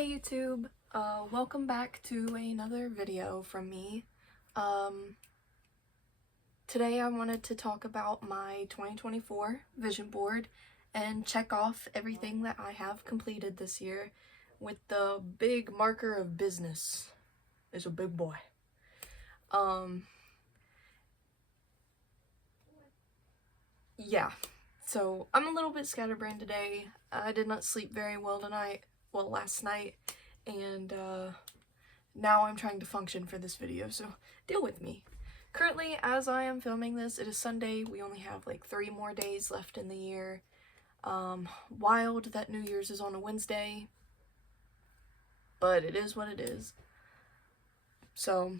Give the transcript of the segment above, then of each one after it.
Hey YouTube, welcome back to another video from me. Today I wanted to talk about my 2024 vision board and check off everything that I have completed this year with the big marker of business. It's a big boy. Yeah, so I'm a little bit scatterbrained today. I did not sleep very well last night, and now I'm trying to function for this video, so deal with me. Currently, as I am filming this, it is Sunday. We only have like 3 more days left in the year. Wild that New Year's is on a Wednesday, but it is what it is. So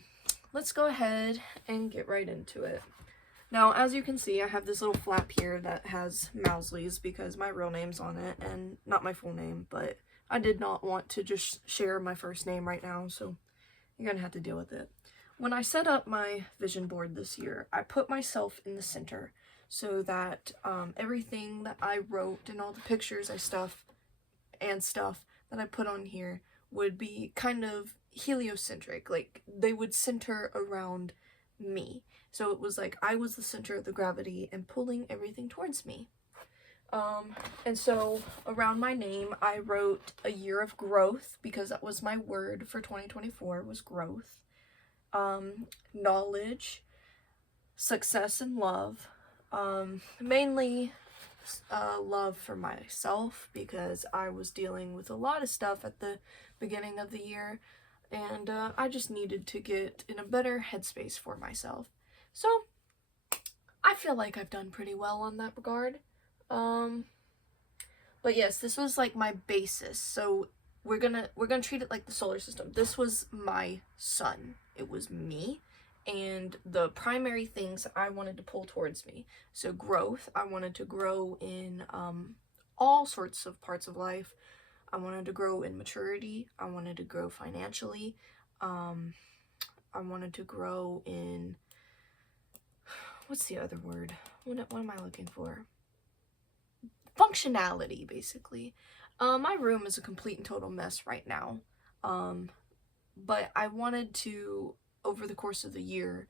let's go ahead and get right into it. Now, as you can see, I have this little flap here that has Mousley's because my real name's on it, and not my full name, but I did not want to just share my first name right now, so you're gonna have to deal with it. When I set up my vision board this year, I put myself in the center so that everything that I wrote and all the pictures stuff that I put on here would be kind of heliocentric, like they would center around me. So it was like I was the center of the gravity and pulling everything towards me. And so around my name, I wrote a year of growth because that was my word for 2024 was growth. Knowledge, success, and love. Mainly love for myself because I was dealing with a lot of stuff at the beginning of the year, and I just needed to get in a better headspace for myself. So I feel like I've done pretty well on that regard. But yes, this was like my basis. So we're gonna treat it like the solar system. This was my sun. It was me and the primary things I wanted to pull towards me. So growth, I wanted to grow in all sorts of parts of life. I wanted to grow in maturity. I wanted to grow financially. I wanted to grow in, what's the other word? What am I looking for? Functionality, basically. My room is a complete and total mess right now. But I wanted to, over the course of the year,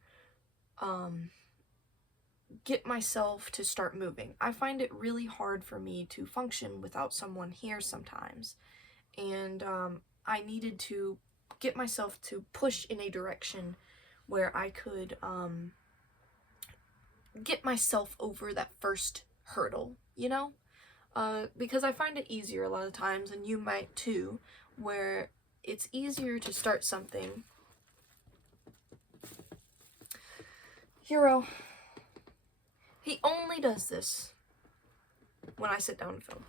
get myself to start moving. I find it really hard for me to function without someone here sometimes. And I needed to get myself to push in a direction where I could get myself over that first hurdle, you know? Because I find it easier a lot of times, and you might too, where it's easier to start something. Hero, he only does this when I sit down to film.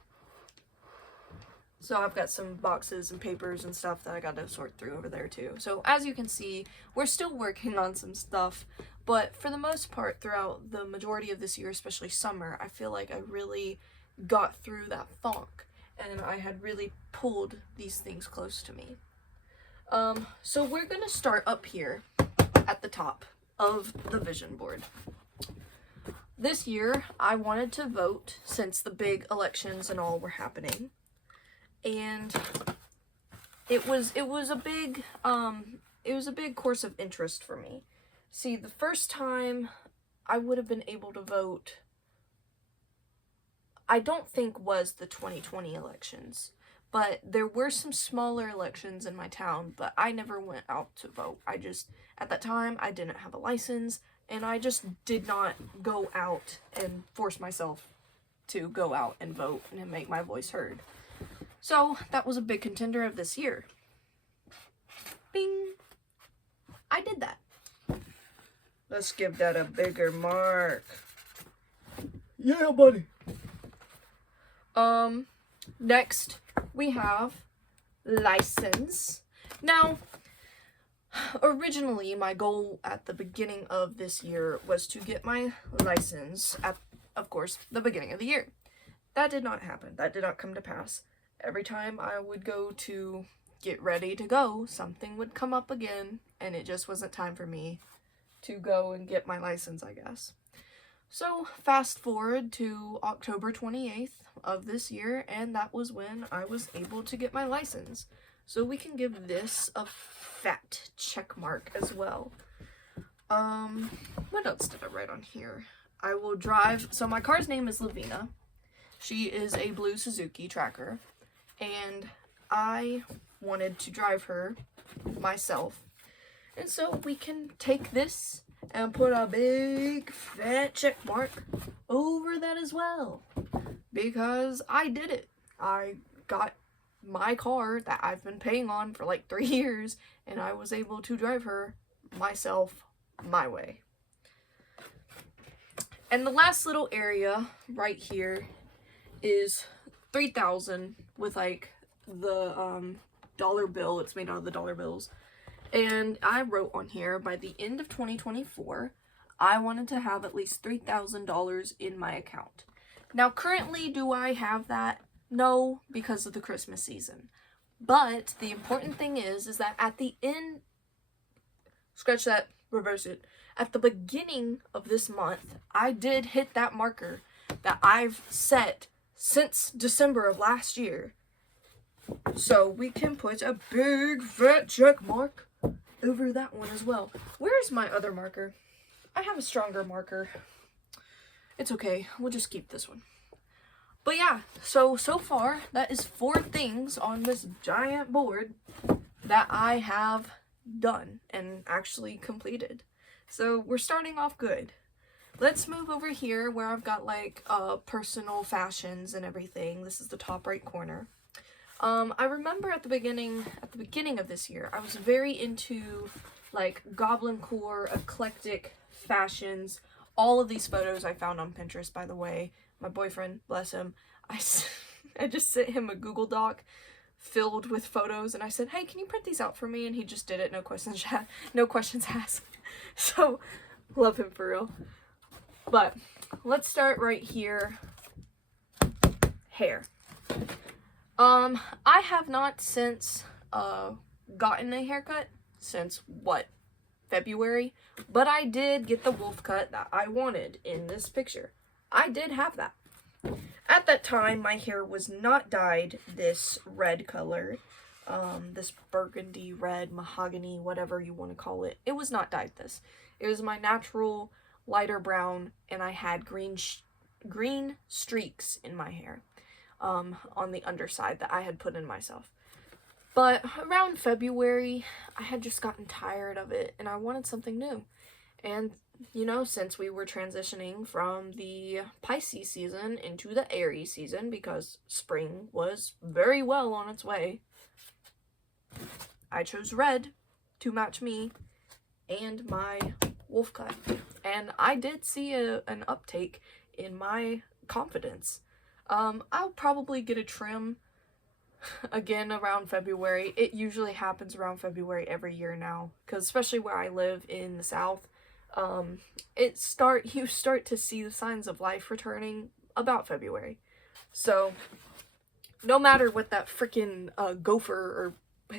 So I've got some boxes and papers and stuff that I gotta sort through over there too. So as you can see, we're still working on some stuff, but for the most part throughout the majority of this year, especially summer, I feel like I really got through that funk and I had really pulled these things close to me. So we're gonna start up here at the top of the vision board. This year I wanted to vote since the big elections and all were happening, and it was a big course of interest for me. See, the first time I would have been able to vote, I don't think was the 2020 elections, but there were some smaller elections in my town, but I never went out to vote. At that time, I didn't have a license, and I just did not go out and force myself to go out and vote and make my voice heard. So that was a big contender of this year. Bing! I did that. Let's give that a bigger mark. Yeah, buddy. Next we have license. Now, originally my goal at the beginning of this year was to get my license at, of course, the beginning of the year. That did not happen. That did not come to pass. Every time I would go to get ready to go, something would come up again, and it just wasn't time for me to go and get my license, I guess. So fast forward to October 28th of this year, and that was when I was able to get my license. So we can give this a fat check mark as well. What else did I write on here? I will drive, so my car's name is Lavina. She is a blue Suzuki Tracker, and I wanted to drive her myself. And so we can take this and put a big fat check mark over that as well. Because I did it. I got my car that I've been paying on for like 3 years, and I was able to drive her myself my way. And the last little area right here is 3,000 with like the dollar bill. It's made out of the dollar bills. And I wrote on here, by the end of 2024, I wanted to have at least $3,000 in my account. Now, currently, do I have that? No, because of the Christmas season. But the important thing is that at the end, scratch that, reverse it. At the beginning of this month, I did hit that marker that I've set since December of last year. So we can put a big fat check mark over that one as well. Where's my other marker? I have a stronger marker. It's okay. We'll just keep this one. But yeah, so far, that is 4 things on this giant board that I have done and actually completed. So we're starting off good. Let's move over here where I've got like personal fashions and everything. This is the top right corner. I remember at the beginning of this year, I was very into like goblin core, eclectic fashions. All of these photos I found on Pinterest, by the way. My boyfriend, bless him, I just sent him a Google Doc filled with photos, and I said, hey, can you print these out for me? And he just did it, no questions asked. So, love him for real. But, let's start right here. Hair. I have not since, gotten a haircut since, February? But I did get the wolf cut that I wanted in this picture. I did have that. At that time, my hair was not dyed this red color. This burgundy, red, mahogany, whatever you want to call it. It was not dyed this. It was my natural lighter brown, and I had green streaks in my hair. On the underside that I had put in myself. But around February, I had just gotten tired of it, and I wanted something new. And, you know, since we were transitioning from the Pisces season into the Aries season, because spring was very well on its way, I chose red to match me and my wolf cut. And I did see an uptake in my confidence. I'll probably get a trim again around February. It usually happens around February every year now, because especially where I live in the South, you start to see the signs of life returning about February. So, no matter what that freaking gopher or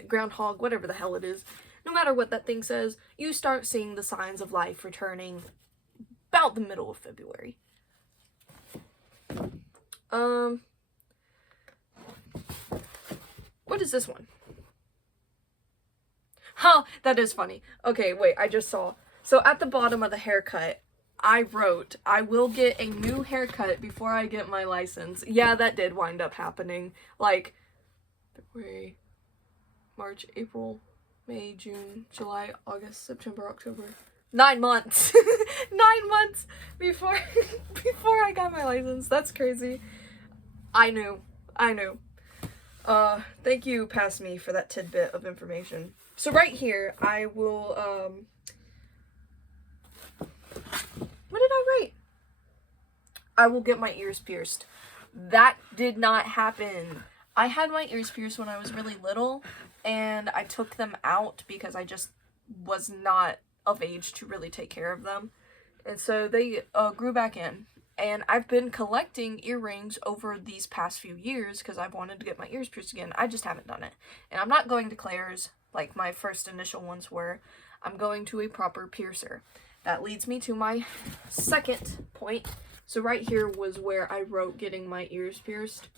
groundhog, whatever the hell it is, no matter what that thing says, you start seeing the signs of life returning about the middle of February. What is this one? Huh, that is funny. Okay, wait, I just saw. So at the bottom of the haircut, I wrote, I will get a new haircut before I get my license. Yeah, that did wind up happening. Like, February, March, April, May, June, July, August, September, October. 9 months. 9 months before I got my license. That's crazy. I knew. Thank you, Pass Me, for that tidbit of information. So right here, I will, what did I write? I will get my ears pierced. That did not happen. I had my ears pierced when I was really little, and I took them out because I just was not of age to really take care of them. And so they grew back in. And I've been collecting earrings over these past few years because I've wanted to get my ears pierced again. I just haven't done it. And I'm not going to Claire's like my first initial ones were. I'm going to a proper piercer. That leads me to my second point. So right here was where I wrote getting my ears pierced.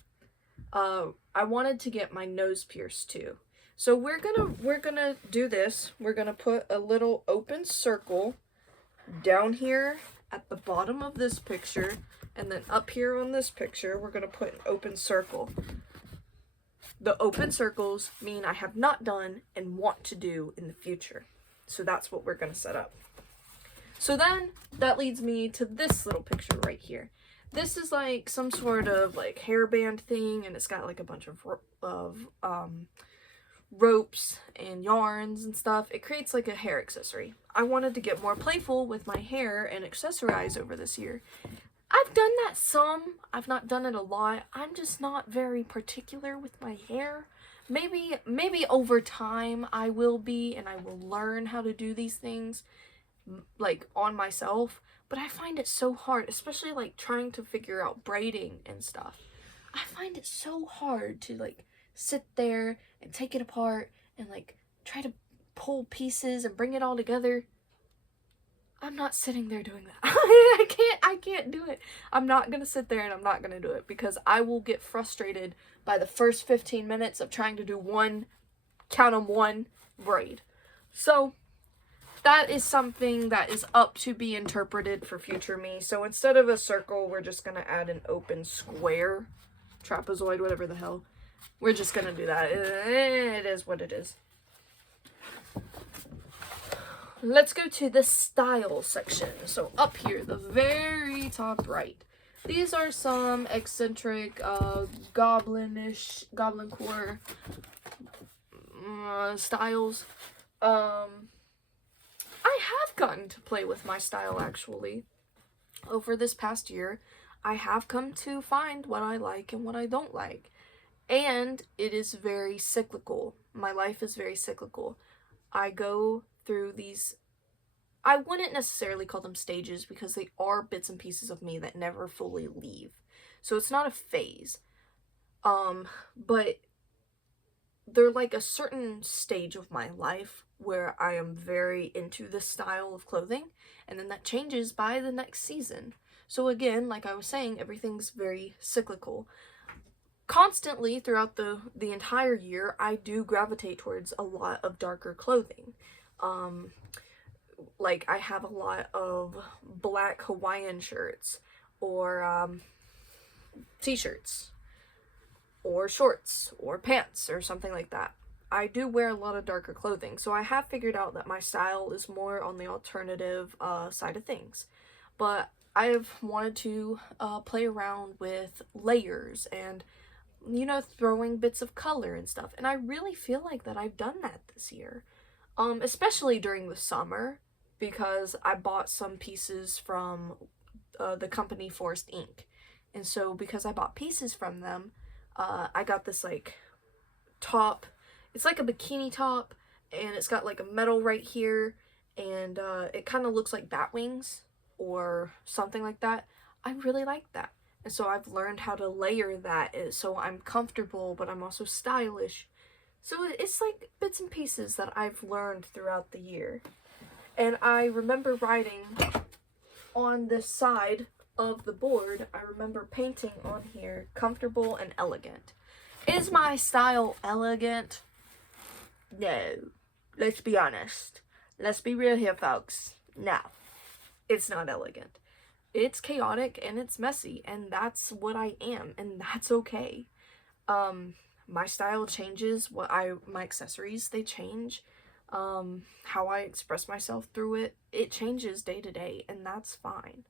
I wanted to get my nose pierced too. So we're gonna do this. We're gonna put a little open circle down here at the bottom of this picture, and then up here on this picture, we're gonna put an open circle. The open circles mean I have not done and want to do in the future. So that's what we're gonna set up. So then that leads me to this little picture right here. This is like some sort of like hairband thing, and it's got like a bunch of ropes and yarns and stuff. It creates like a hair accessory. I wanted to get more playful with my hair and accessorize over this year. I've done that some. I've not done it a lot. I'm just not very particular with my hair. Maybe over time I will be, and I will learn how to do these things like on myself, but I find it so hard, especially like trying to figure out braiding and stuff. I find it so hard to like sit there and take it apart and like try to pull pieces and bring it all together. I'm not sitting there doing that. I can't do it. I'm not gonna sit there and I'm not gonna do it because I will get frustrated by the first 15 minutes of trying to do one, count 'em, one braid. So that is something that is up to be interpreted for future me. So instead of a circle, we're just gonna add an open square, trapezoid, whatever the hell. We're just gonna do that. It is what it is. Let's go to the style section. So up here, the very top right. These are some eccentric, goblin core styles. I have gotten to play with my style actually. Over this past year, I have come to find what I like and what I don't like. And it is very cyclical. My life is very cyclical. I go through these, I wouldn't necessarily call them stages because they are bits and pieces of me that never fully leave. So it's not a phase. But they're like a certain stage of my life where I am very into this style of clothing, and then that changes by the next season. So again, like I was saying, everything's very cyclical. Constantly throughout the entire year, I do gravitate towards a lot of darker clothing. Like I have a lot of black Hawaiian shirts or t-shirts or shorts or pants or something like that. I do wear a lot of darker clothing, so I have figured out that my style is more on the alternative side of things. But I've wanted to play around with layers and, you know, throwing bits of color and stuff. And I really feel like that I've done that this year. Especially during the summer, because I bought some pieces from the company Forest Inc. And so because I bought pieces from them, I got this like top. It's like a bikini top, and it's got like a metal right here, and it kind of looks like bat wings or something like that. I really like that. And so I've learned how to layer that so I'm comfortable, but I'm also stylish. So it's like bits and pieces that I've learned throughout the year. And I remember writing on this side of the board, I remember painting on here, comfortable and elegant. Is my style elegant? No. Let's be honest. Let's be real here, folks. No. It's not elegant. It's chaotic and it's messy, and that's what I am, and that's okay. My style changes, my accessories, they change. How I express myself through it changes day to day, and that's fine.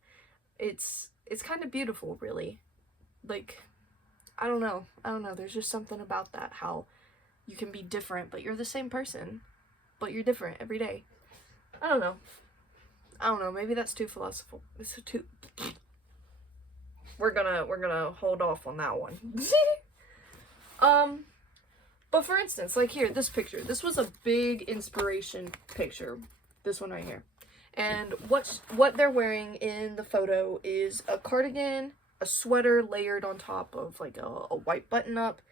It's kind of beautiful, really. Like, I don't know, there's just something about that, how you can be different, but you're the same person, but you're different every day. I don't know, maybe that's too philosophical. It's too... We're gonna hold off on that one. But for instance, like here, this picture. This was a big inspiration picture. This one right here. And what they're wearing in the photo is a cardigan, a sweater layered on top of like a white button-up,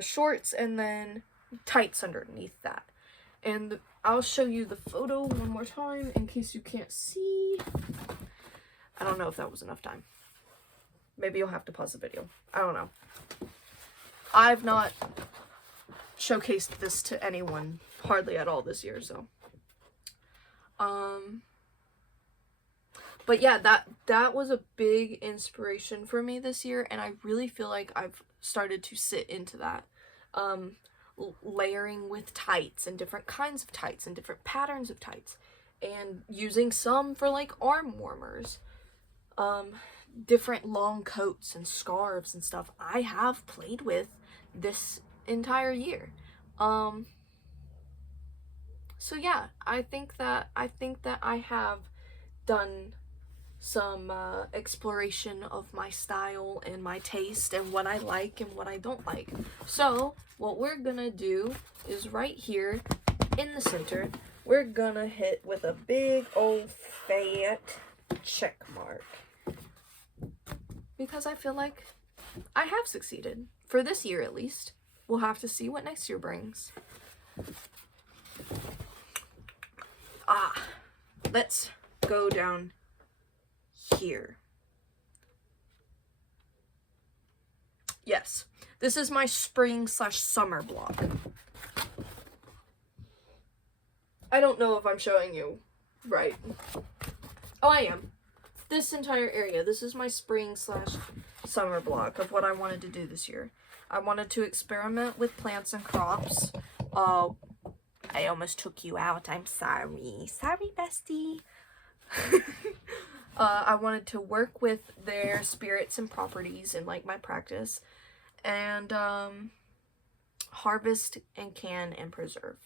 shorts, and then tights underneath that. And I'll show you the photo one more time in case you can't see. I don't know if that was enough time. Maybe you'll have to pause the video. I don't know. I've not showcased this to anyone hardly at all this year, so. But yeah, that was a big inspiration for me this year, and I really feel like I've started to sit into that. Layering with tights and different kinds of tights and different patterns of tights, and using some for like arm warmers. Different long coats and scarves and stuff I have played with this entire year. So yeah, I think that I have done some exploration of my style and my taste and what I like and what I don't like. So what we're gonna do is right here in the center, we're gonna hit with a big old fat check mark. Because I feel like I have succeeded. For this year at least. We'll have to see what next year brings. Let's go down here. Yes, this is my spring/summer block. I don't know if I'm showing you right. Oh, I am. This entire area, this is my spring/summer block of what I wanted to do this year. I wanted to experiment with plants and crops. I almost took you out. I'm sorry. Sorry, bestie. I wanted to work with their spirits and properties in like my practice, and harvest and can and preserve.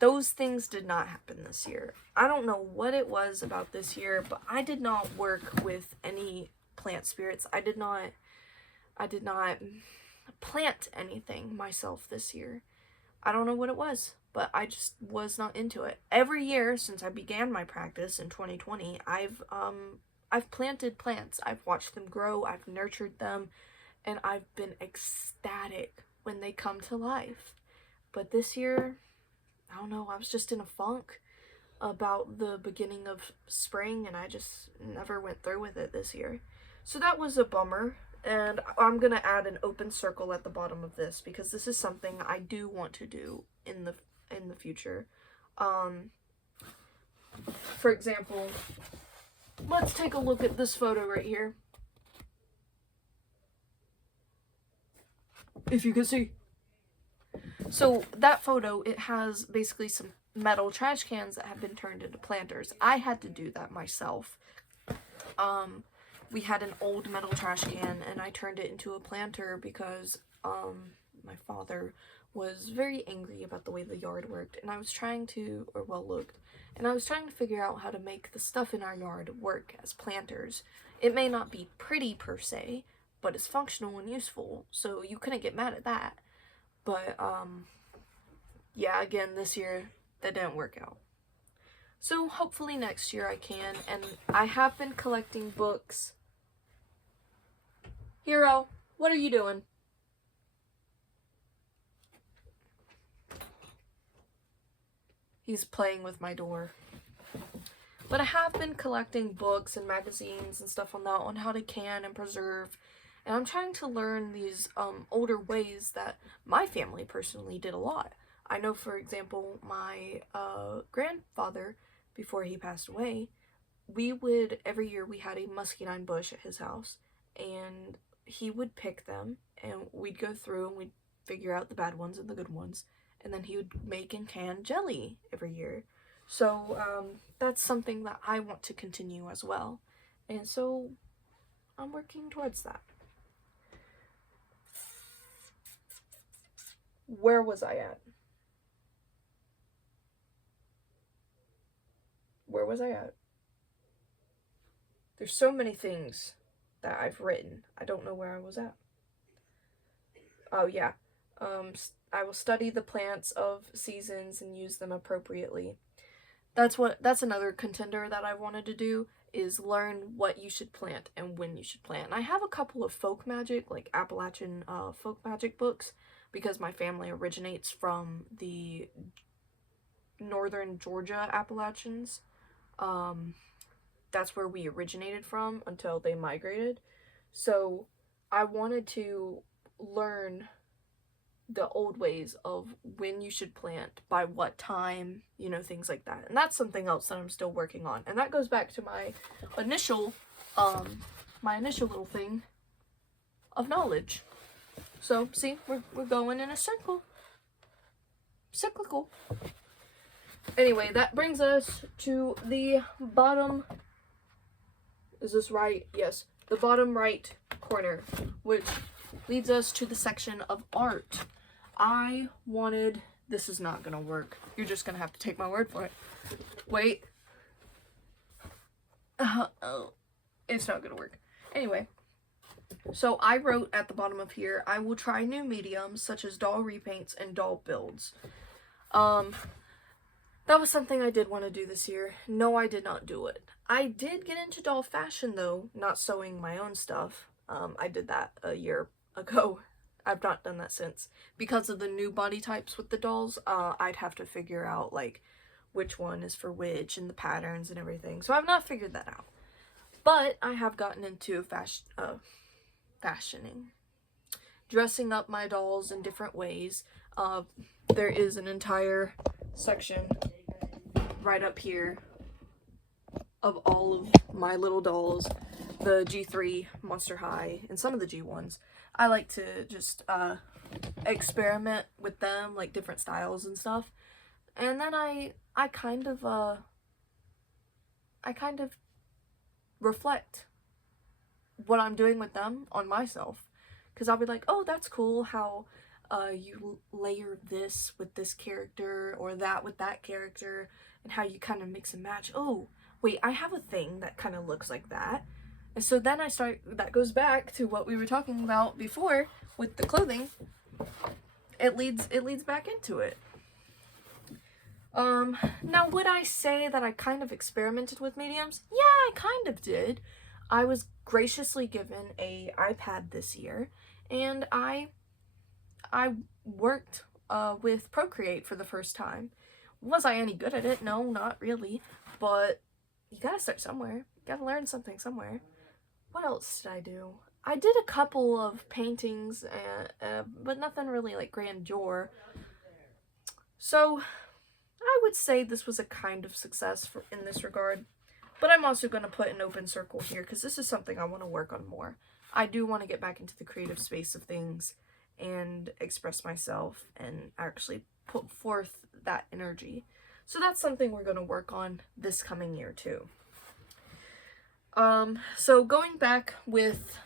Those things did not happen this year. I don't know what it was about this year, but I did not work with any plant spirits. I did not plant anything myself this year. I don't know what it was, but I just was not into it. Every year since I began my practice in 2020, I've planted plants. I've watched them grow, I've nurtured them, and I've been ecstatic when they come to life. But this year, I don't know, I was just in a funk about the beginning of spring, and I just never went through with it this year. So that was a bummer. And I'm going to add an open circle at the bottom of this because this is something I do want to do in the future. For example, let's take a look at this photo right here. If you can see. So that photo, it has basically some metal trash cans that have been turned into planters. I had to do that myself. We had an old metal trash can and I turned it into a planter because my father was very angry about the way the yard worked, and I was trying to, or well looked, and I was trying to figure out how to make the stuff in our yard work as planters. It may not be pretty per se, but it's functional and useful, so you couldn't get mad at that. But yeah, again, this year that didn't work out. So hopefully next year I can, and I have been collecting books. Hero, what are you doing? He's playing with my door. But I have been collecting books and magazines and stuff on that, on how to can and preserve. And I'm trying to learn these older ways that my family personally did a lot. I know, for example, my grandfather, before he passed away, every year we had a muscadine bush at his house, and he would pick them, and we'd go through and we'd figure out the bad ones and the good ones, and then he would make and can jelly every year. So that's something that I want to continue as well, and so I'm working towards that. Where was I at? Where was I at? There's so many things that I've written. I don't know where I was at. Oh yeah. I will study the plants of seasons and use them appropriately. That's another contender that I wanted to do, is learn what you should plant and when you should plant. And I have a couple of folk magic, like Appalachian folk magic books, because my family originates from the northern Georgia Appalachians. That's where we originated from until they migrated. So I wanted to learn the old ways of when you should plant, by what time, you know, things like that. And that's something else that I'm still working on. And that goes back to my initial little thing of knowledge. So, see, we're going in a circle. Cyclical. Anyway, that brings us to the bottom. Is this right? Yes. The bottom right corner, which leads us to the section of art. This is not gonna work. You're just gonna have to take my word for it. Wait. It's not gonna work. Anyway, so I wrote at the bottom of here, I will try new mediums such as doll repaints and doll builds. That was something I did want to do this year. No, I did not do it. I did get into doll fashion though, not sewing my own stuff. I did that a year ago. I've not done that since. Because of the new body types with the dolls, I'd have to figure out like which one is for which and the patterns and everything. So I've not figured that out. But I have gotten into fashioning. Dressing up my dolls in different ways. There is an entire section right up here of all of my little dolls, the G3, Monster High, and some of the G1s. I like to just experiment with them, like different styles and stuff. And then I kind of reflect what I'm doing with them on myself. Because I'll be like, oh, that's cool how you layer this with this character or that with that character, and how you kind of mix and match. Oh, wait, I have a thing that kind of looks like that. And so then that goes back to what we were talking about before with the clothing. It leads back into it. Now would I say that I kind of experimented with mediums? Yeah, I kind of did. I was graciously given a iPad this year, and I worked with Procreate for the first time. Was I any good at it? No, not really. But you gotta start somewhere. You gotta learn something somewhere. What else did I do? I did a couple of paintings, but nothing really like grandeur. So I would say this was a kind of success in this regard. But I'm also going to put an open circle here because this is something I want to work on more. I do want to get back into the creative space of things and express myself and actually put forth that energy. So that's something we're going to work on this coming year too. So going back with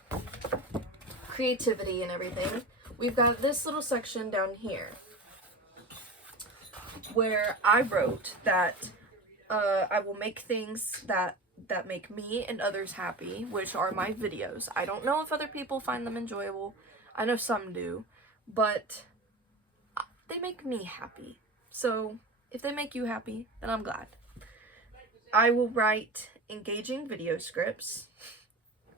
creativity and everything, we've got this little section down here where I wrote that I will make things that make me and others happy, which are my videos. I don't know if other people find them enjoyable. I know some do, but they make me happy. So if they make you happy, then I'm glad. I will write engaging video scripts.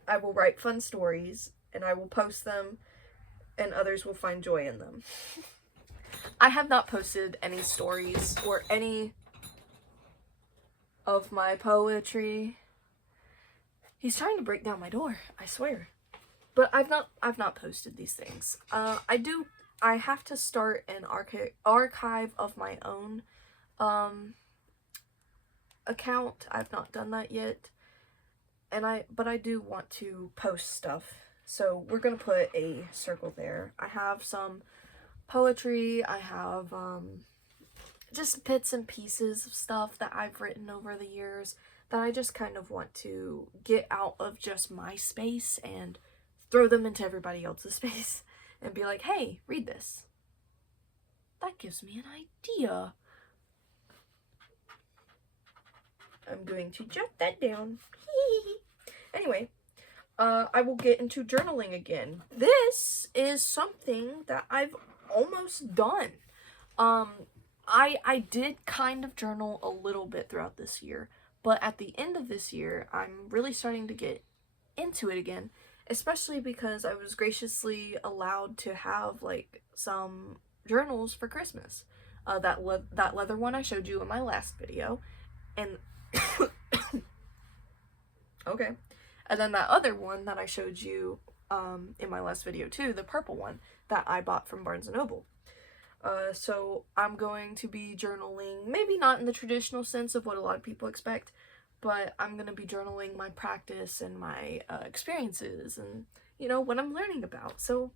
I will write fun stories, and I will post them, and others will find joy in them. I have not posted any stories or any of my poetry. He's trying to break down my door, I swear. But I've not posted these things. I have to start an archive of my own account. I've not done that yet. But I do want to post stuff. So we're gonna put a circle there. I have some poetry, I have just bits and pieces of stuff that I've written over the years that I just kind of want to get out of just my space and throw them into everybody else's space and be like, hey, read this. That gives me an idea. I'm going to jot that down. Anyway, I will get into journaling again. This is something that I've almost done. I did kind of journal a little bit throughout this year, but at the end of this year, I'm really starting to get into it again, especially because I was graciously allowed to have like some journals for Christmas. That leather one I showed you in my last video, and okay, and then that other one that I showed you in my last video too, the purple one that I bought from Barnes & Noble. So I'm going to be journaling, maybe not in the traditional sense of what a lot of people expect, but I'm going to be journaling my practice and my experiences and, you know, what I'm learning about. So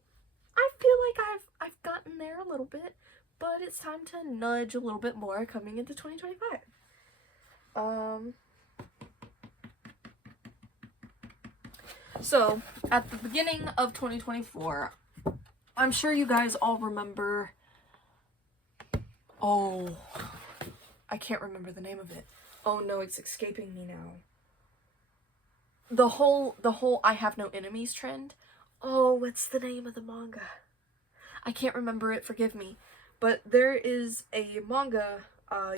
I feel like I've gotten there a little bit, but it's time to nudge a little bit more coming into 2025. So at the beginning of 2024, I'm sure you guys all remember, oh, I can't remember the name of it. Oh no, it's escaping me now. The whole I have no enemies trend. Oh, what's the name of the manga? I can't remember it, forgive me. But there is a manga,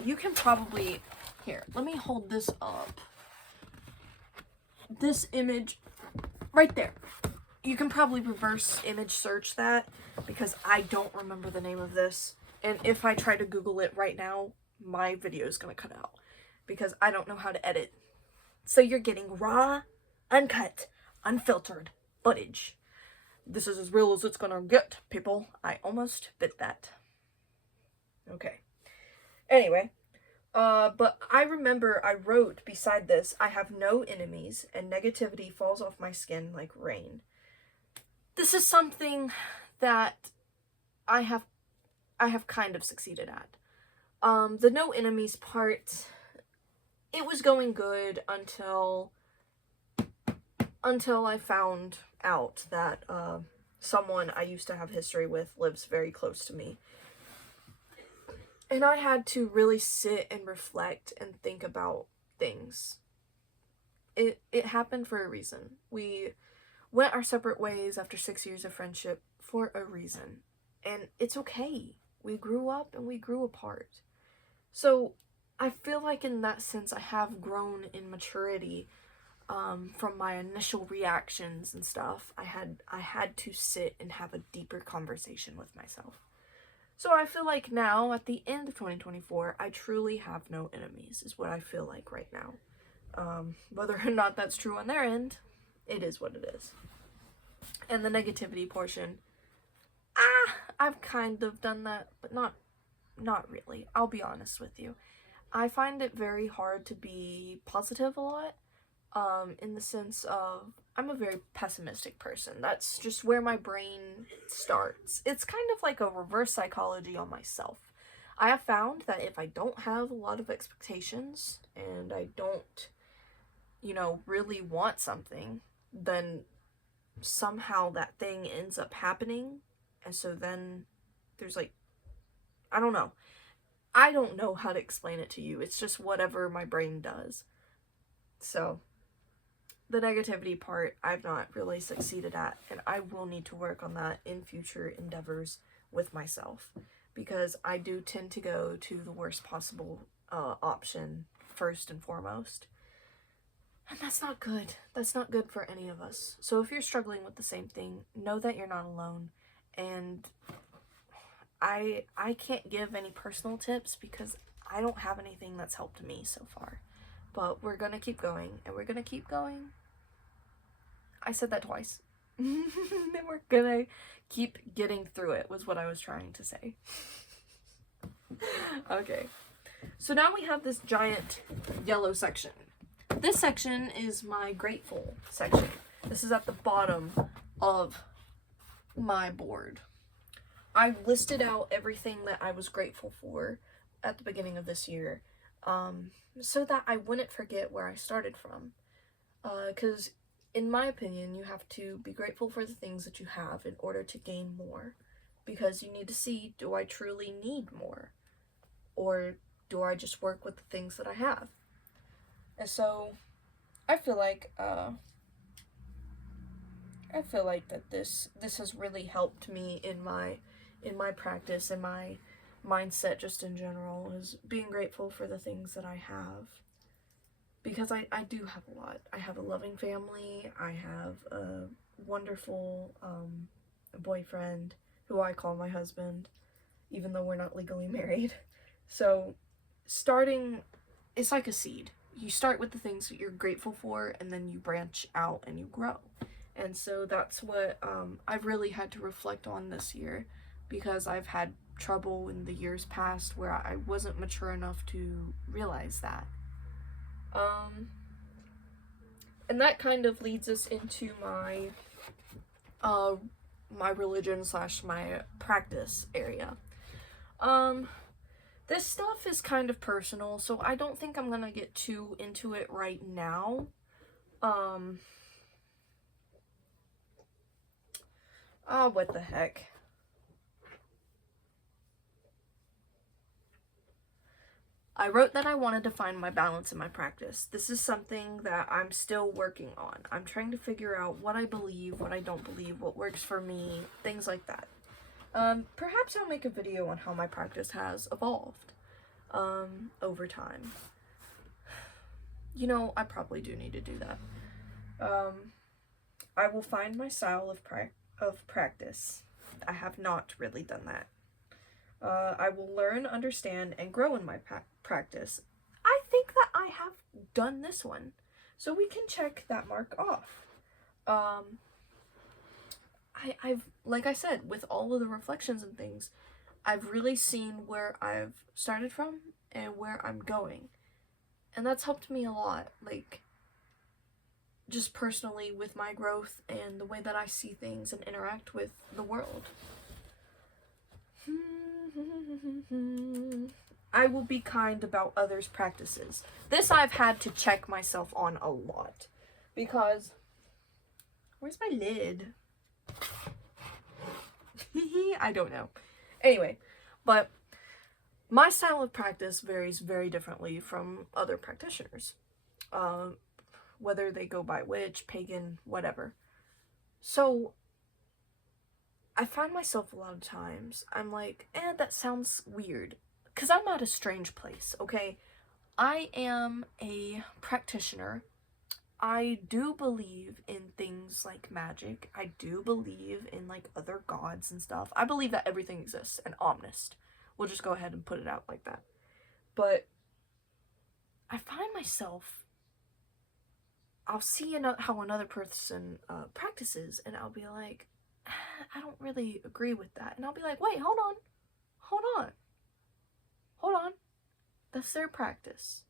you can probably, here, let me hold this up. This image, right there. You can probably reverse image search that, because I don't remember the name of this. And if I try to Google it right now, my video is gonna cut out, because I don't know how to edit. So you're getting raw, uncut, unfiltered footage. This is as real as it's gonna get, people. I almost bit that. Okay. Anyway, but I remember I wrote beside this, I have no enemies and negativity falls off my skin like rain. This is something that I have kind of succeeded at. The no enemies part, it was going good until I found out that someone I used to have history with lives very close to me. And I had to really sit and reflect and think about things. It happened for a reason. We went our separate ways after 6 years of friendship for a reason. And it's okay. We grew up and we grew apart. So I feel like in that sense I have grown in maturity from my initial reactions and stuff. I had to sit and have a deeper conversation with myself. So I feel like now, at the end of 2024, I truly have no enemies, is what I feel like right now. Whether or not that's true on their end, it is what it is. And the negativity portion, I've kind of done that, but not really. I'll be honest with you. I find it very hard to be positive a lot, in the sense of, I'm a very pessimistic person. That's just where my brain starts. It's kind of like a reverse psychology on myself. I have found that if I don't have a lot of expectations and I don't, you know, really want something, then somehow that thing ends up happening. And so then there's like, I don't know. I don't know how to explain it to you. It's just whatever my brain does. So the negativity part, I've not really succeeded at, and I will need to work on that in future endeavors with myself, because I do tend to go to the worst possible option first and foremost. And that's not good. That's not good for any of us. So if you're struggling with the same thing, know that you're not alone. And I can't give any personal tips because I don't have anything that's helped me so far. But we're gonna keep going, and we're gonna keep going. I said that twice. And we're gonna keep getting through it, was what I was trying to say. Okay. So now we have this giant yellow section. This section is my grateful section. This is at the bottom of my board. I listed out everything that I was grateful for at the beginning of this year, so that I wouldn't forget where I started from. Because in my opinion, you have to be grateful for the things that you have in order to gain more. Because you need to see, do I truly need more? Or do I just work with the things that I have? And so, I feel like that this has really helped me in my practice and my mindset just in general, is being grateful for the things that I have. Because I do have a lot. I have a loving family. I have a wonderful boyfriend who I call my husband, even though we're not legally married. So it's like a seed. You start with the things that you're grateful for, and then you branch out and you grow. And so that's what I've really had to reflect on this year, because I've had trouble in the years past where I wasn't mature enough to realize that. And that kind of leads us into my religion / my practice area. This stuff is kind of personal, so I don't think I'm gonna get too into it right now. What the heck. I wrote that I wanted to find my balance in my practice. This is something that I'm still working on. I'm trying to figure out what I believe, what I don't believe, what works for me, things like that. Perhaps I'll make a video on how my practice has evolved over time. You know, I probably do need to do that. I will find my style of practice. I have not really done that. I will learn, understand, and grow in my practice. I think that I have done this one, so we can check that mark off. I've, like I said, with all of the reflections and things, I've really seen where I've started from and where I'm going. And that's helped me a lot, like, just personally with my growth and the way that I see things and interact with the world. I will be kind about others' practices. This I've had to check myself on a lot. Because, where's my lid? I don't know. Anyway, but my style of practice varies very differently from other practitioners. Whether they go by witch, pagan, whatever. So, I find myself a lot of times, I'm like, that sounds weird. Because I'm at a strange place, okay? I am a practitioner. I do believe in things like magic. I do believe in, like, other gods and stuff. I believe that everything exists and omniscient. We'll just go ahead and put it out like that. But I find myself, I'll see how another person practices, and I'll be like, I don't really agree with that. And I'll be like, wait, hold on. That's their practice.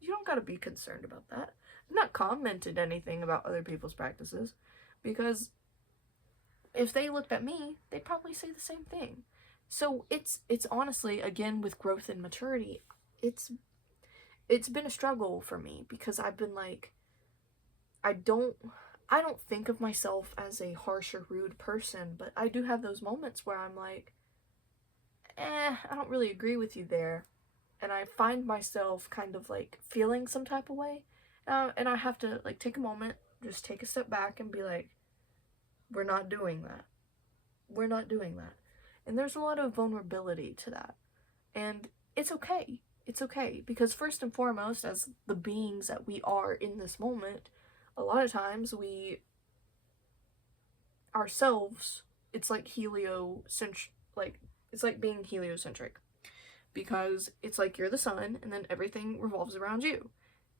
You don't gotta be concerned about that. I've not commented anything about other people's practices, because if they looked at me, they'd probably say the same thing. So it's honestly, again, with growth and maturity, it's been a struggle for me, because I've been like, I don't think of myself as a harsh or rude person, but I do have those moments where I'm like, I don't really agree with you there. And I find myself kind of like feeling some type of way. And I have to like take a moment, just take a step back and be like, we're not doing that. We're not doing that. And there's a lot of vulnerability to that. And it's okay. It's okay. Because first and foremost, as the beings that we are in this moment, a lot of times we ourselves, it's like it's like being heliocentric, because it's like you're the sun and then everything revolves around you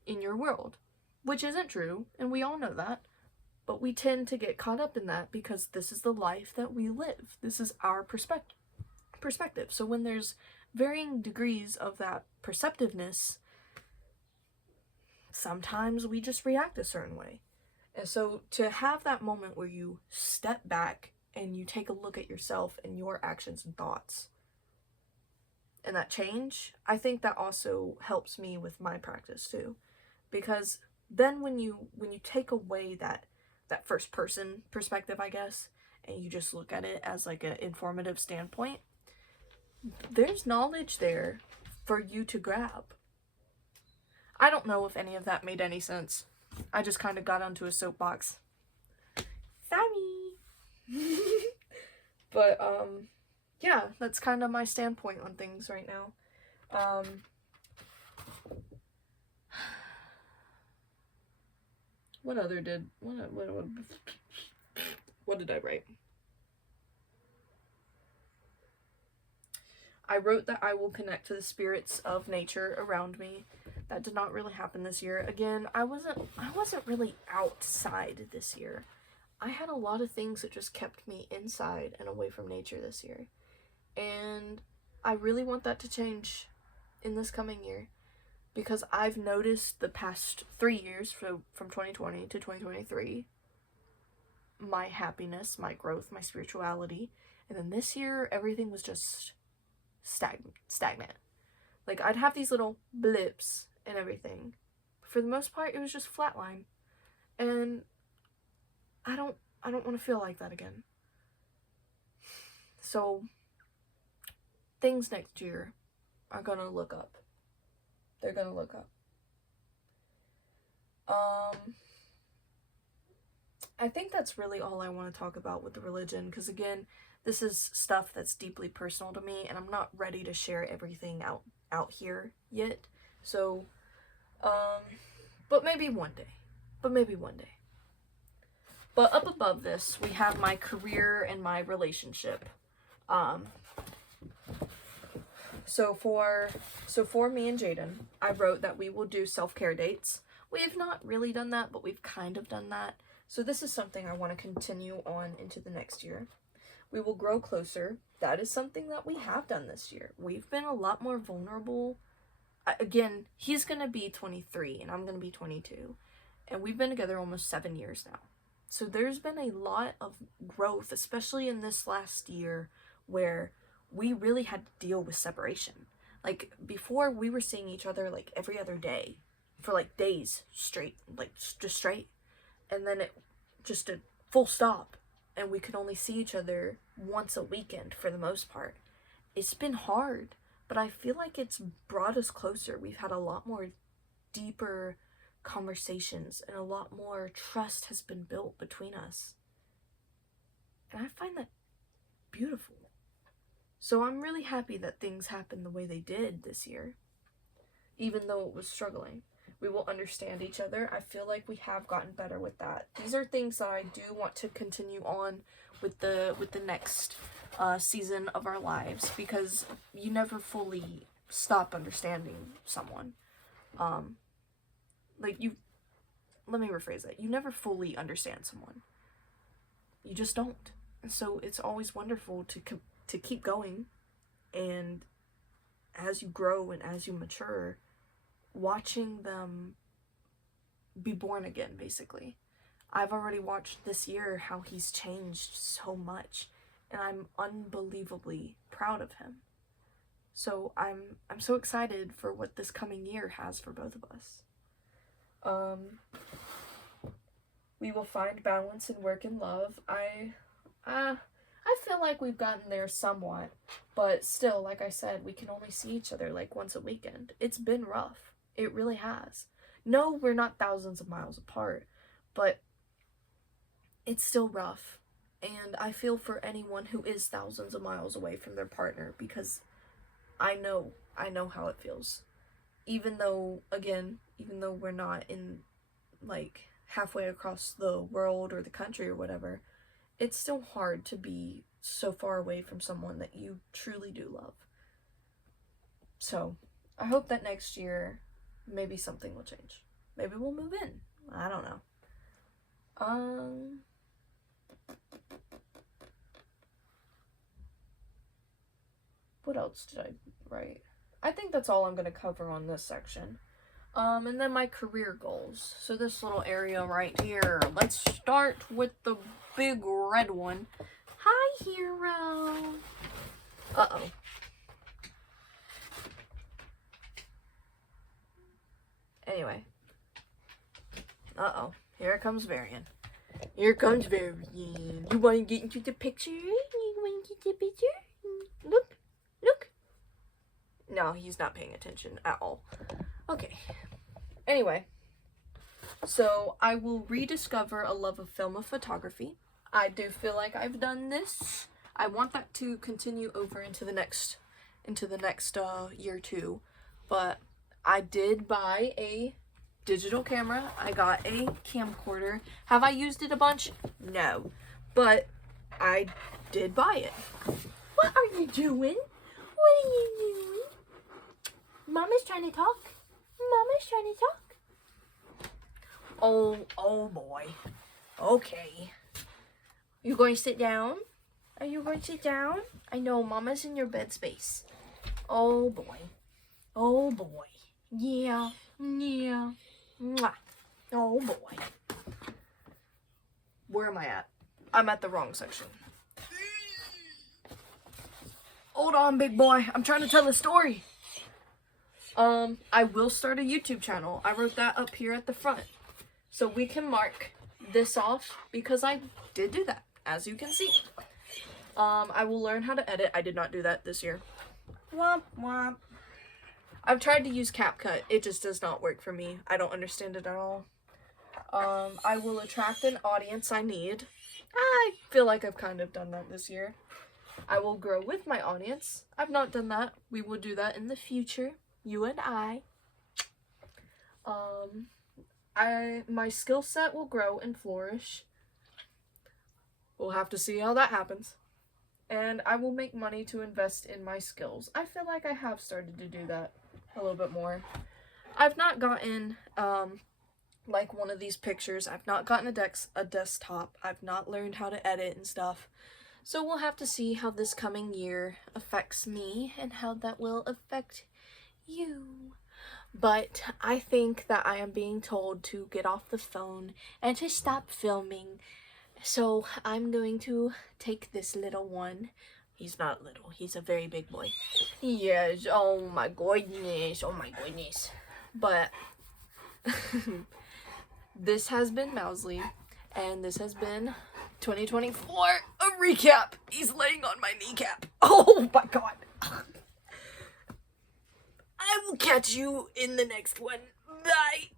in your world, which isn't true, and we all know that, but we tend to get caught up in that because this is the life that we live. This is our perspective. So when there's varying degrees of that perceptiveness, sometimes we just react a certain way. And so to have that moment where you step back and you take a look at yourself and your actions and thoughts, and that change, I think that also helps me with my practice too. Because then when you take away that first person perspective, I guess, and you just look at it as like an informative standpoint, there's knowledge there for you to grab. I don't know if any of that made any sense. I just kind of got onto a soapbox. Sorry. But, yeah, that's kind of my standpoint on things right now. What did I write? I wrote that I will connect to the spirits of nature around me. That did not really happen this year. Again, I wasn't really outside this year. I had a lot of things that just kept me inside and away from nature this year. And I really want that to change in this coming year, because I've noticed the past 3 years, from 2020 to 2023, my happiness, my growth, my spirituality, and then this year everything was just stagnant. Like, I'd have these little blips and everything. For the most part, it was just flatline. And I don't want to feel like that again. So things next year are gonna look up. They're gonna look up. I think that's really all I want to talk about with the religion, because again, this is stuff that's deeply personal to me, and I'm not ready to share everything out here yet. So, but maybe one day. But up above this, we have my career and my relationship. So for me and Jaden, I wrote that we will do self-care dates. We have not really done that, but we've kind of done that. So this is something I want to continue on into the next year. We will grow closer. That is something that we have done this year. We've been a lot more vulnerable. Again, he's going to be 23 and I'm going to be 22. And we've been together almost 7 years now. So there's been a lot of growth, especially in this last year, where we really had to deal with separation. Like, before, we were seeing each other like every other day for like days straight, like just straight. And then it just a full stop, and we could only see each other once a weekend for the most part. It's been hard, but I feel like it's brought us closer. We've had a lot more deeper conversations, and a lot more trust has been built between us. And I find that beautiful. So I'm really happy that things happened the way they did this year, even though it was struggling. We will understand each other. I feel like we have gotten better with that. These are things that I do want to continue on with the next season of our lives, because you never fully stop understanding someone. Let me rephrase that. You never fully understand someone. You just don't. And so it's always wonderful to keep going, and as you grow and as you mature, watching them be born again, basically. I've already watched this year how he's changed so much, and I'm unbelievably proud of him. So I'm so excited for what this coming year has for both of us. We will find balance in work and love. I feel like we've gotten there somewhat, but still, like I said, we can only see each other like once a weekend. It's been rough. It really has. No, we're not thousands of miles apart, but it's still rough. And I feel for anyone who is thousands of miles away from their partner, because I know how it feels. Even though we're not in, like, halfway across the world or the country or whatever, it's still hard to be so far away from someone that you truly do love. So, I hope that next year, maybe something will change. Maybe we'll move in. I don't know. What else did I write? I think that's all I'm going to cover on this section. And then my career goals. So this little area right here. Let's start with the big red one. Hi, hero. Uh-oh. Anyway. Uh-oh. Here comes Varian. Here comes Varian. You want to get into the picture? You want to get the picture? Look. Look. No, he's not paying attention at all. Okay. Anyway. So, I will rediscover a love of film and photography. I do feel like I've done this. I want that to continue over into the next year too. But I did buy a digital camera. I got a camcorder. Have I used it a bunch? No. But I did buy it. What are you doing? What are you doing? Mama's trying to talk. Mama's trying to talk. Oh boy. Okay. You going to sit down? Are you going to sit down? I know, Mama's in your bed space. Oh boy. Oh boy. Yeah. Yeah. Mwah. Oh boy. Where am I at? I'm at the wrong section. Hold on, big boy. I'm trying to tell a story. I will start a YouTube channel. I wrote that up here at the front. So we can mark this off because I did do that, as you can see. I will learn how to edit. I did not do that this year. Womp womp. I've tried to use CapCut. It just does not work for me. I don't understand it at all. I will attract an audience I need. I feel like I've kind of done that this year. I will grow with my audience. I've not done that. We will do that in the future. You and I. My skill set will grow and flourish. We'll have to see how that happens. And I will make money to invest in my skills. I feel like I have started to do that a little bit more. I've not gotten, like one of these pictures. I've not gotten a desktop. I've not learned how to edit and stuff. So we'll have to see how this coming year affects me and how that will affect you. But I think that I am being told to get off the phone and to stop filming. So I'm going to take this little one. He's not little. He's a very big boy. Yes. Oh my goodness. Oh my goodness. But this has been Mousley. And this has been 2024. A recap. He's laying on my kneecap. Oh my god. I will catch you in the next one. Bye.